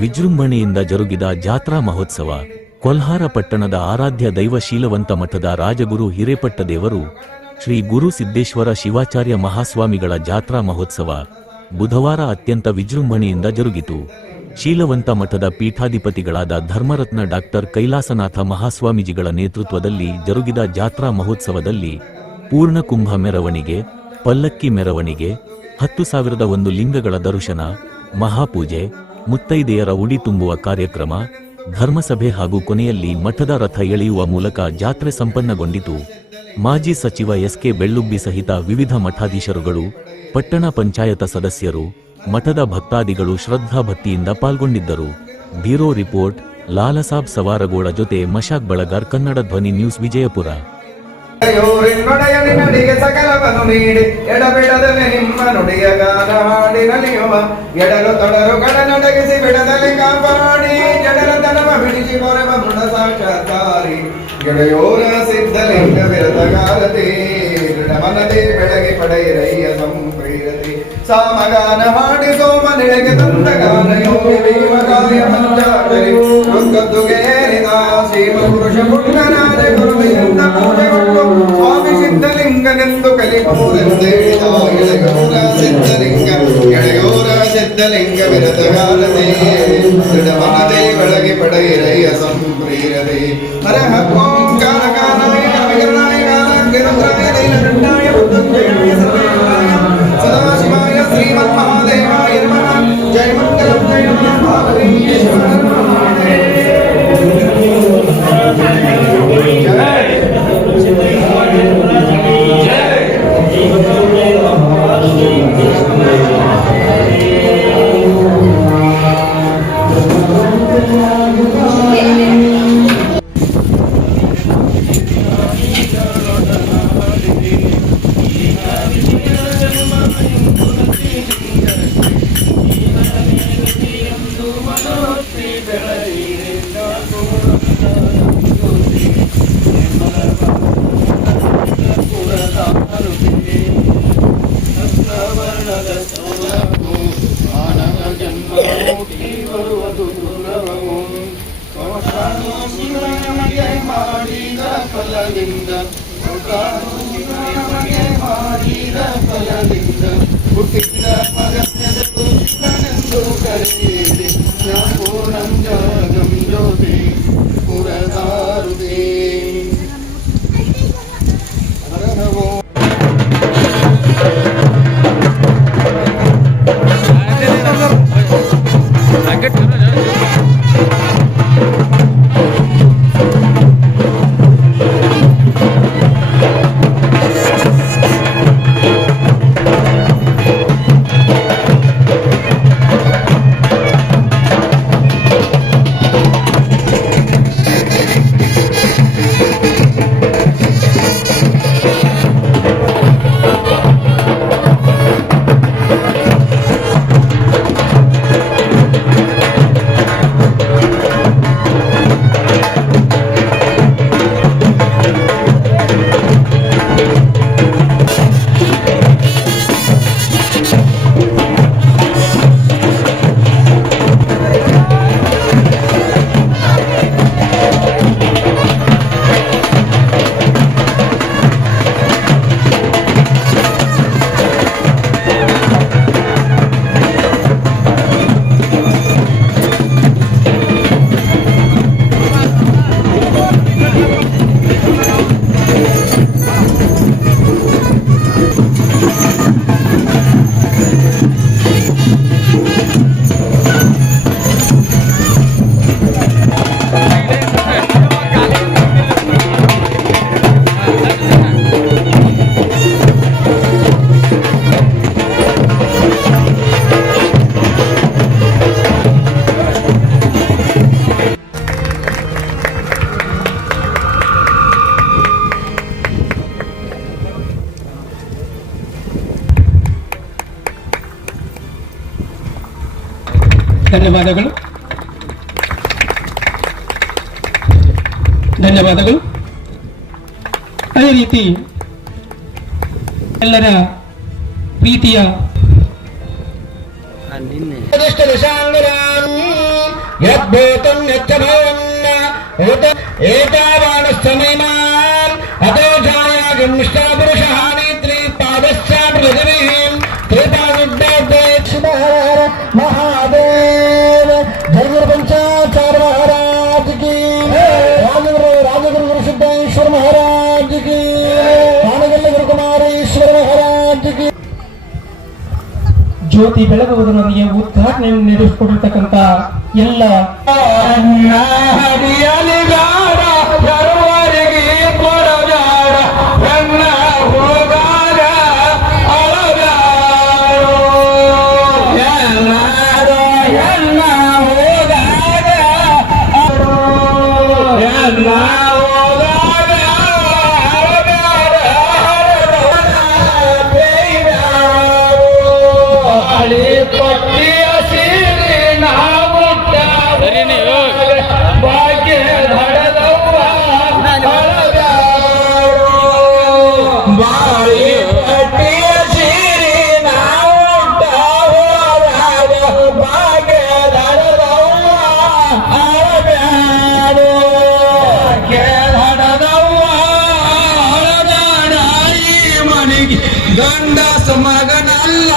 ವಿಜೃಂಭಣೆಯಿಂದ ಜರುಗಿದ ಜಾತ್ರಾ ಮಹೋತ್ಸವ, ಕೊಲ್ಹಾರ ಪಟ್ಟಣದ ಆರಾಧ್ಯ ದೈವ ಶೀಲವಂತ ಮಠದ ರಾಜಗುರು ಹಿರೇಪಟ್ಟದೇವರು, ಶ್ರೀ ಗುರು ಸಿದ್ದೇಶ್ವರ ಶಿವಾಚಾರ್ಯ ಮಹಾಸ್ವಾಮಿಗಳ ಜಾತ್ರಾ ಮಹೋತ್ಸವ ಬುಧವಾರ ಅತ್ಯಂತ ವಿಜೃಂಭಣೆಯಿಂದ ಜರುಗಿತು. ಶೀಲವಂತ ಮಠದ ಪೀಠಾಧಿಪತಿಗಳಾದ ಧರ್ಮರತ್ನ ಡಾಕ್ಟರ್ ಕೈಲಾಸನಾಥ ಮಹಾಸ್ವಾಮೀಜಿಗಳ ನೇತೃತ್ವದಲ್ಲಿ ಜರುಗಿದ ಜಾತ್ರಾ ಮಹೋತ್ಸವದಲ್ಲಿ ಪೂರ್ಣಕುಂಭ ಮೆರವಣಿಗೆ, ಪಲ್ಲಕ್ಕಿ ಮೆರವಣಿಗೆ, ಹತ್ತು ಸಾವಿರದ ಒಂದು ಲಿಂಗಗಳ ದರ್ಶನ, ಮಹಾಪೂಜೆ ಮುತ್ತೈದೆಯರ ಉಡಿ ತುಂಬುವ ಕಾರ್ಯಕ್ರಮ, ಧರ್ಮಸಭೆ ಹಾಗೂ ಕೊನೆಯಲ್ಲಿ ಮಠದ ರಥ ಎಳೆಯುವ ಮೂಲಕ ಜಾತ್ರೆ ಸಂಪನ್ನಗೊಂಡಿತು. ಮಾಜಿ ಸಚಿವ ಎಸ್ಕೆ ಬೆಳ್ಳುಬ್ಬಿ ಸಹಿತ ವಿವಿಧ ಮಠಾಧೀಶರುಗಳು, ಪಟ್ಟಣ ಪಂಚಾಯತ ಸದಸ್ಯರು, ಮಠದ ಭಕ್ತಾದಿಗಳು ಶ್ರದ್ಧಾಭಕ್ತಿಯಿಂದ ಪಾಲ್ಗೊಂಡಿದ್ದರು. ಬ್ಯೂರೋ ರಿಪೋರ್ಟ್, ಲಾಲಸಾಬ್ ಸವಾರಗೋಳ ಜೊತೆ ಮಶಾಕ್ ಬಳಗಾರ್, ಕನ್ನಡ ಧ್ವನಿ ನ್ಯೂಸ್ ವಿಜಯಪುರ. ನುಡಿಯ ನುಡಿಗೆ ಸಕಲವನ್ನು ನೀಡಿ ಎಡಬಿಡದಲೆ ನಿಮ್ಮ ನುಡಿಯ ಗಾನ ಹಾಡಿ ನಲಿಯುವ ಎಡರು ತೊಡರುಗಳ ನಡಗಿಸಿ ಬಿಡದಲೆ ಕಾಪಾಡಿ ಜಡರ ತನವ ಬಿಡಿಸಿ ಮೊರೆವ ಮೃಡ ಸಾಕ್ಷಾತ್ಕಾರಿ ಗೆಳೆಯೋರ ಸಿದ್ಧಲಿಂಗ ವಿರತಗಾರತಿ ದೃಢಮನದಿ ಬೆಳಗಿ ಪಡೆಯಿರಯ್ಯ ಸಂಪ್ರೀರತಿ ಸಾಮಗಾನ ಹಾಡಿ ಸೋಮ ನೆಳೆಗೆ ತಂದ ಗಾನ ಯೋಗಿ ಭೀಮಗಾಯ ಮಂಜಾಟರಿ ರುಂಗದ್ದುಗೇರಿದ ಶ್ರೀಮ ಪುರುಷ ಪುಣ್ಯನಾದ ಗುರುವಿನಿಂದ ಪೂಜೆಗೊಂಡು ಸ್ವಾಮಿ లింగనందు కలిపూరందే ఎడయోరా సిద్ధలింగ ఎడయోరా సిద్ధలింగ విరతగారదే 그렇게 ಧನ್ಯವಾದಗಳು ಧನ್ಯವಾದಗಳು ಅದೇ ರೀತಿ ಎಲ್ಲರ ಪ್ರೀತಿಯ ಏತಾವಾಣ ಸಮಯ ಜ್ಯೋತಿ ಬೆಳಗುವುದರೊಂದಿಗೆ ಉದ್ಘಾಟನೆಯನ್ನು ನಡೆಸಿಕೊಡಿರ್ತಕ್ಕಂಥ ಎಲ್ಲ ಗಂಡಸ ಮಗನಲ್ಲ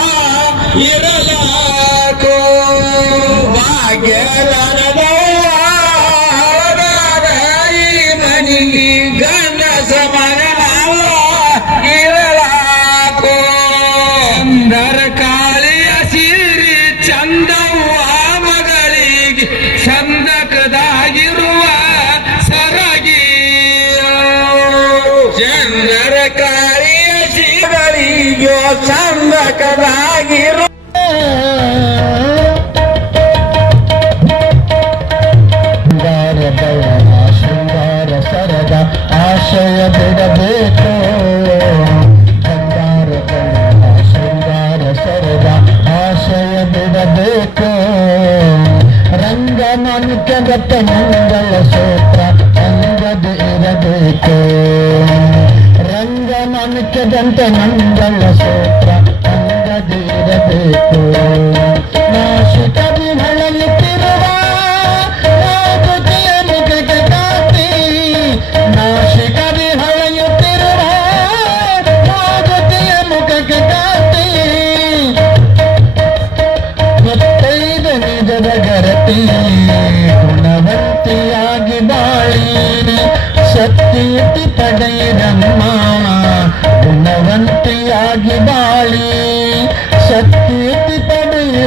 ಇರಲಾಕೋ. ಭಾಗ್ಯ ಜಗತ್ತ ಮಂಗಲ ಸೂತ್ರ ರಂಗದ ಇರಬೇಕು ರಂಗ ಮನುಷ್ಯದಂತ ಮಂಗಲ ಸೂತ್ರ ರಂಗದ ಇರಬೇಕು ನಾಶಿಕ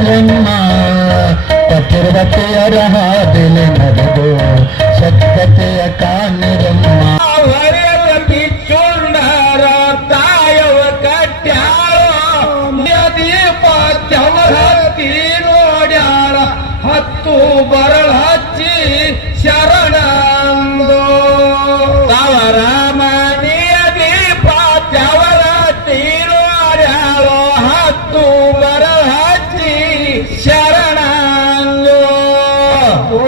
ಜನ್ಮ ಪತಿರ್ವತೆಯ ರಹಾದಿಲೆ ನಡೆದು ಸತ್ಯತೆಯ ಕಾಣಿರಮ್ಮ. ವರದ ಬಿಚ್ಚುಂಡರ ತಾಯವ ಕಟ್ಟ್ಯಾರ ದೀಪ ಚಮರ ತೀರೋಡ್ಯಾರ ಹತ್ತು ಬರಳ ಓ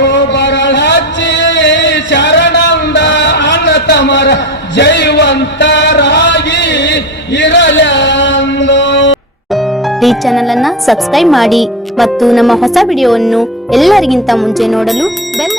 ಶರಣಂದ ಅನತಮರ ಜೈವಂತರಾಗಿ ಇರಲಂದು. ಈ ಚಾನೆಲ್ ಅನ್ನ ಸಬ್ಸ್ಕ್ರೈಬ್ ಮಾಡಿ ಮತ್ತು ನಮ್ಮ ಹೊಸ ವಿಡಿಯೋವನ್ನು ಎಲ್ಲರಿಗಿಂತ ಮುಂಚೆ ನೋಡಲು ಬೆಲ್